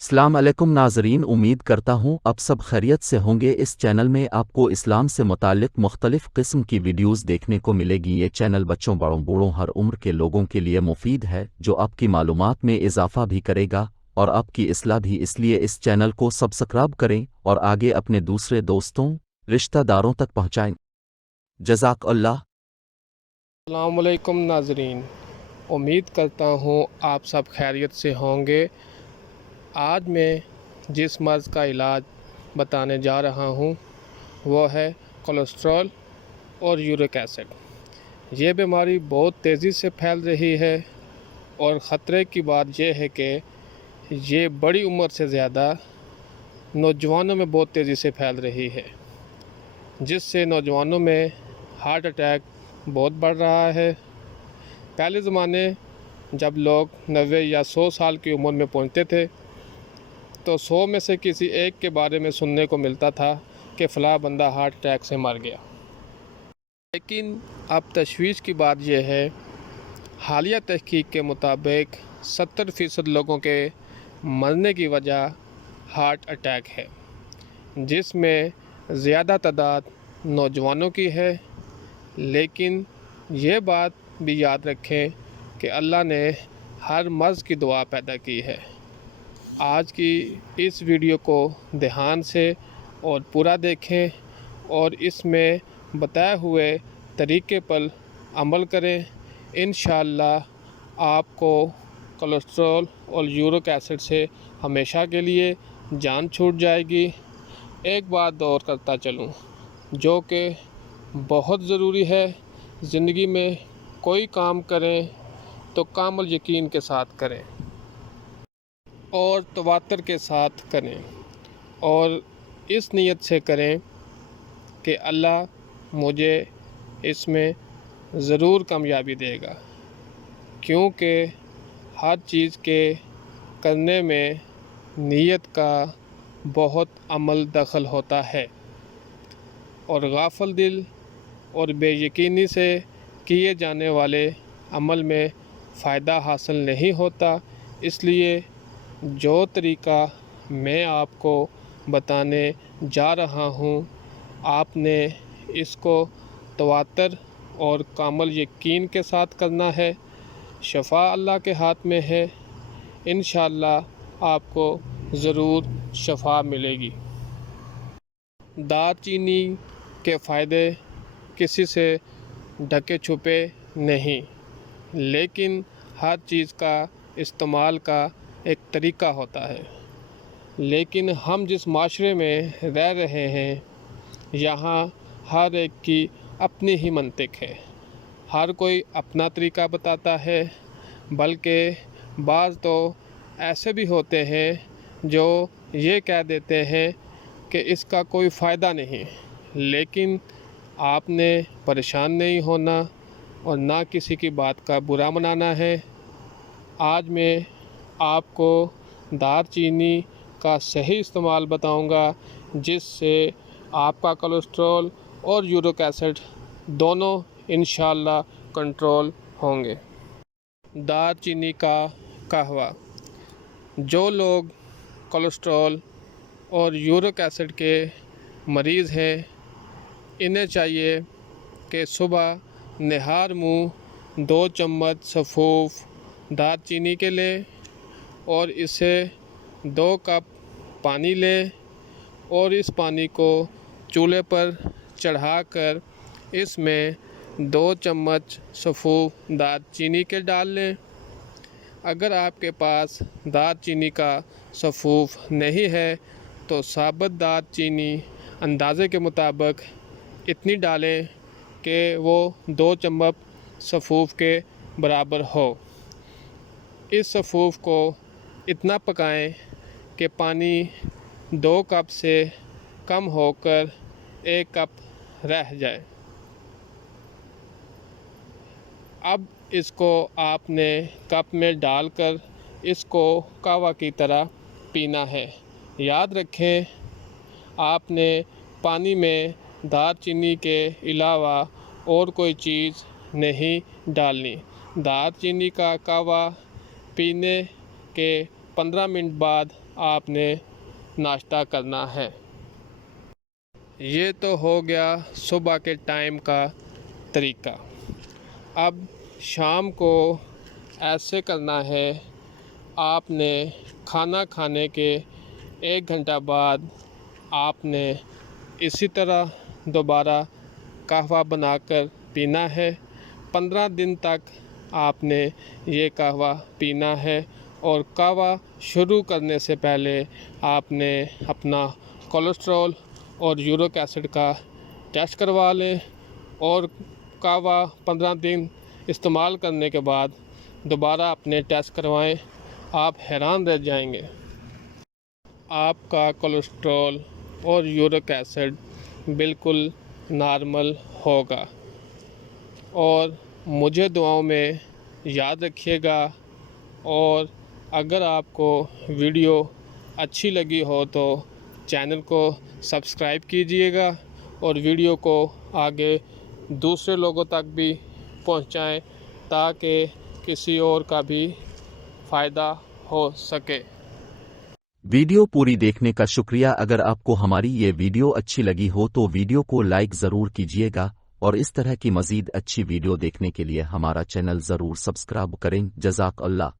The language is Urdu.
السلام علیکم ناظرین، امید کرتا ہوں اب سب خیریت سے ہوں گے۔ اس چینل میں آپ کو اسلام سے متعلق مختلف قسم کی ویڈیوز دیکھنے کو ملے گی۔ یہ چینل بچوں، بڑوں، بوڑھوں، ہر عمر کے لوگوں کے لیے مفید ہے، جو آپ کی معلومات میں اضافہ بھی کرے گا اور آپ کی اصلاح بھی۔ اس لیے اس چینل کو سبسکرائب کریں اور آگے اپنے دوسرے دوستوں، رشتہ داروں تک پہنچائیں۔ جزاک اللہ۔ السلام علیکم ناظرین، امید کرتا ہوں آپ سب خیریت سے ہوں گے۔ آج میں جس مرض کا علاج بتانے جا رہا ہوں وہ ہے کولیسٹرول اور یورک ایسڈ۔ یہ بیماری بہت تیزی سے پھیل رہی ہے اور خطرے کی بات یہ ہے کہ یہ بڑی عمر سے زیادہ نوجوانوں میں بہت تیزی سے پھیل رہی ہے، جس سے نوجوانوں میں ہارٹ اٹیک بہت بڑھ رہا ہے۔ پہلے زمانے جب لوگ 90 یا 100 سال کی عمر میں پہنچتے تھے تو 100 میں سے کسی ایک کے بارے میں سننے کو ملتا تھا کہ فلاں بندہ ہارٹ اٹیک سے مر گیا۔ لیکن اب تشویش کی بات یہ ہے، حالیہ تحقیق کے مطابق 70% لوگوں کے مرنے کی وجہ ہارٹ اٹیک ہے، جس میں زیادہ تعداد نوجوانوں کی ہے۔ لیکن یہ بات بھی یاد رکھیں کہ اللہ نے ہر مرض کی دوا پیدا کی ہے۔ آج کی اس ویڈیو کو دھیان سے اور پورا دیکھیں اور اس میں بتائے ہوئے طریقے پر عمل کریں۔ انشاءاللہ آپ کو کولیسٹرول اور یورک ایسڈ سے ہمیشہ کے لیے جان چھوٹ جائے گی۔ ایک بات اور کرتا چلوں جو کہ بہت ضروری ہے، زندگی میں کوئی کام کریں تو کامل یقین کے ساتھ کریں اور تواتر کے ساتھ کریں، اور اس نیت سے کریں کہ اللہ مجھے اس میں ضرور کامیابی دے گا، کیونکہ ہر چیز کے کرنے میں نیت کا بہت عمل دخل ہوتا ہے، اور غافل دل اور بے یقینی سے کیے جانے والے عمل میں فائدہ حاصل نہیں ہوتا۔ اس لیے جو طریقہ میں آپ کو بتانے جا رہا ہوں، آپ نے اس کو تواتر اور کامل یقین کے ساتھ کرنا ہے۔ شفا اللہ کے ہاتھ میں ہے، انشاءاللہ آپ کو ضرور شفا ملے گی۔ دار چینی کے فائدے کسی سے ڈھکے چھپے نہیں، لیکن ہر چیز کا استعمال کا ایک طریقہ ہوتا ہے۔ لیکن ہم جس معاشرے میں رہ رہے ہیں، یہاں ہر ایک کی اپنی ہی منطق ہے، ہر کوئی اپنا طریقہ بتاتا ہے، بلکہ بعض تو ایسے بھی ہوتے ہیں جو یہ کہہ دیتے ہیں کہ اس کا کوئی فائدہ نہیں۔ لیکن آپ نے پریشان نہیں ہونا اور نہ کسی کی بات کا برا منانا ہے۔ آج میں آپ کو دار چینی کا صحیح استعمال بتاؤں گا، جس سے آپ کا کولیسٹرول اور یورک ایسڈ دونوں انشاءاللہ کنٹرول ہوں گے۔ دار چینی کا قہوہ۔ جو لوگ کولیسٹرول اور یورک ایسڈ کے مریض ہیں، انہیں چاہیے کہ صبح نہار منہ 2 چمچ سفوف دار چینی کے لیں اور اسے 2 کپ پانی لیں، اور اس پانی کو چولہے پر چڑھا کر اس میں 2 چمچ سفوف دار چینی کے ڈال لیں۔ اگر آپ کے پاس دار چینی کا سفوف نہیں ہے تو ثابت دار چینی اندازے کے مطابق اتنی ڈالیں کہ وہ 2 چمچ سفوف کے برابر ہو۔ اس سفوف کو اتنا پکائیں کہ پانی 2 کپ سے کم ہو کر 1 کپ رہ جائے۔ اب اس کو آپ نے کپ میں ڈال کر اس کو قہوہ کی طرح پینا ہے۔ یاد رکھیں، آپ نے پانی میں دار چینی کے علاوہ اور کوئی چیز نہیں ڈالنی۔ دار چینی کا قہوہ پینے کے 15 منٹ بعد آپ نے ناشتہ کرنا ہے۔ یہ تو ہو گیا صبح کے ٹائم کا طریقہ۔ اب شام کو ایسے کرنا ہے، آپ نے کھانا کھانے کے 1 گھنٹہ بعد آپ نے اسی طرح دوبارہ قہوہ بنا کر پینا ہے۔ 15 دن تک آپ نے یہ قہوہ پینا ہے، اور قہوہ شروع کرنے سے پہلے آپ نے اپنا کولیسٹرول اور یورک ایسڈ کا ٹیسٹ کروا لیں، اور قہوہ 15 دن استعمال کرنے کے بعد دوبارہ اپنے ٹیسٹ کروائیں۔ آپ حیران رہ جائیں گے، آپ کا کولیسٹرول اور یورک ایسڈ بالکل نارمل ہوگا۔ اور مجھے دعاؤں میں یاد رکھیے گا، اور اگر آپ کو ویڈیو اچھی لگی ہو تو چینل کو سبسکرائب کیجیے گا، اور ویڈیو کو آگے دوسرے لوگوں تک بھی پہنچائیں تاکہ کسی اور کا بھی فائدہ ہو سکے۔ ویڈیو پوری دیکھنے کا شکریہ۔ اگر آپ کو ہماری یہ ویڈیو اچھی لگی ہو تو ویڈیو کو لائک ضرور کیجیے گا، اور اس طرح کی مزید اچھی ویڈیو دیکھنے کے لیے ہمارا چینل ضرور سبسکرائب کریں۔ جزاک اللہ۔